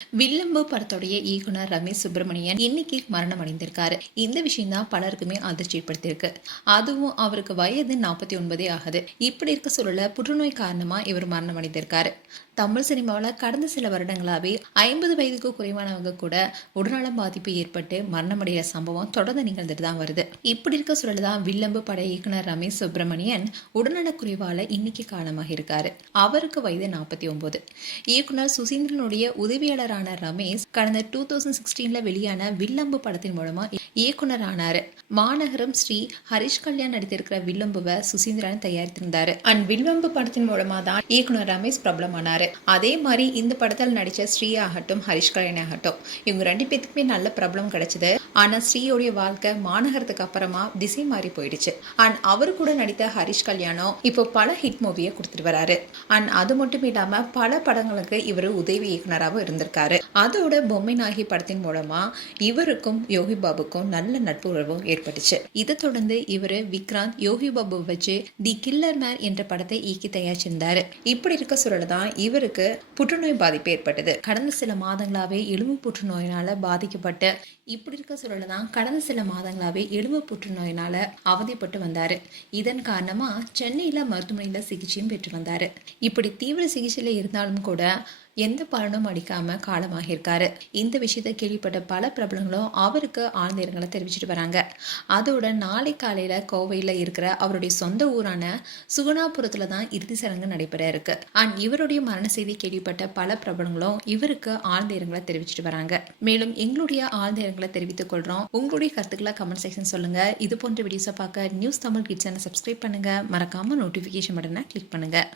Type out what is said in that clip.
வில்லம்பு படத்துடைய இயக்குனர் ரமேஷ் சுப்பிரமணியன் இன்னைக்கு மரணம் அடைந்திருக்காரு. இந்த விஷயம் தான் பலருக்குமே அதிர்ச்சி ஏற்படுத்தியிருக்கு. அதுவும் அவருக்கு வயது 49 ஆகுது. இப்படி இருக்க சூழல புற்றுநோய் காரணமா இவர் மரணம் அடைந்திருக்காரு. தமிழ் சினிமாவில் கடந்த சில வருடங்களாவே 50 வயதுக்கு குறைவானவங்க கூட உடல்நலம் பாதிப்பு ஏற்பட்டு மரணமடைகிற சம்பவம் தொடர்ந்து நிகழ்ந்துட்டு தான் வருது. இப்படி இருக்க சூழல் தான் வில்லம்பு பட இயக்குனர் ரமேஷ் சுப்பிரமணியன் உடல்நலக் குறைவால இன்னைக்கு காலமாக இருக்காரு. அவருக்கு வயது 49. இயக்குனர் சுசீந்திரனுடைய உதவியாளரான ரமேஷ் கடந்த 2016 வெளியான வில்லம்பு படத்தின் மூலமா இயக்குனர் ஆனாரு. மாநகரம் ஸ்ரீ ஹரிஷ் கல்யாண் நடித்திருக்கிற வில்லம்புவை சுசீந்திரன் தயாரித்திருந்தாரு. அண்ட் வில்லம்பு படத்தின் மூலமா தான் இயக்குனர் ரமேஷ் பிரபலமானாரு. அதே மாதிரி இந்த படத்தில் நடிச்ச ஸ்ரீ ஆகட்டும் ஹரிஷ் கல்யாண் ஆகட்டும் இவங்க 2 பேத்துக்குமே நல்ல பிரபலம் கிடைச்சது. ஆனா ஸ்ரீயோடைய வாழ்க்கை மாநகரத்துக்கு அப்புறமா திசை மாறி போயிடுச்சு. அண்ட் அவரு கூட நடித்த ஹரிஷ் கல்யாணம் இப்போ பல ஹிட் மூவியை கொடுத்துட்டு வராரு. அண்ட் அது மட்டும் இல்லாம பல படங்களுக்கு இவர் உதவி இயக்குனராகவும் இருந்திருக்காரு. அதோட பொம்மை நாயகி படத்தின் மூலமா இவருக்கும் யோகி பாபுக்கும் நல்ல நட்பு உறவும் ஏற்பட்டுச்சு. இதை தொடர்ந்து இவர் விக்ராந்த் யோகி பாபு வச்சு தி கில்லர் மேன் என்ற படத்தை இயக்கி தயாரிச்சிருந்தாரு. இப்படி இருக்க சூழல் தான் இவருக்கு புற்றுநோய் பாதிப்பு ஏற்பட்டது. கடந்த சில மாதங்களாவே எலும்பு புற்றுநோயினால பாதிக்கப்பட்டு இப்படி இருக்க சூழல தான் கடந்த சில மாதங்களாவே எலும்பு புற்றுநோயினால அவதிப்பட்டு வந்தாரு. இதன் காரணமா சென்னையில மருத்துவமனையில சிகிச்சையும் பெற்று வந்தாரு. இப்படி தீவிர சிகிச்சையில இருந்தாலும் கூட எந்த பலனும் அடிக்காம காலமாகியிருக்காரு. இந்த விஷயத்தை கேள்விப்பட்ட பல பிரபலங்களும் அவருக்கு ஆழ்ந்த இரங்கலை தெரிவிச்சிட்டு வராங்க. அதோட நாளை காலையில கோவையில இருக்கிற அவருடைய சொந்த ஊரான சுகுணாபுரத்துல தான் இறுதி சடங்கு நடைபெற இருக்கு. அண்ட் இவருடைய மரண செய்தி கேள்விப்பட்ட பல பிரபலங்களும் இவருக்கு ஆழ்ந்த இரங்கலை தெரிவிச்சிட்டு வராங்க. மேலும் எங்களுடைய ஆழ்ந்த இரங்கலை தெரிவித்துக் கொள்றோம். உங்களுடைய கருத்துக்களை கமெண்ட் செக்ஷன் சொல்லுங்க. இது போன்ற வீடியோஸை பார்க்க நியூஸ் தமிழ் கிட்ஸ் சேனலை சப்ஸ்கிரைப் பண்ணுங்க. மறக்காம நோட்டிபிகேஷன் பட்டனை கிளிக் பண்ணுங்க.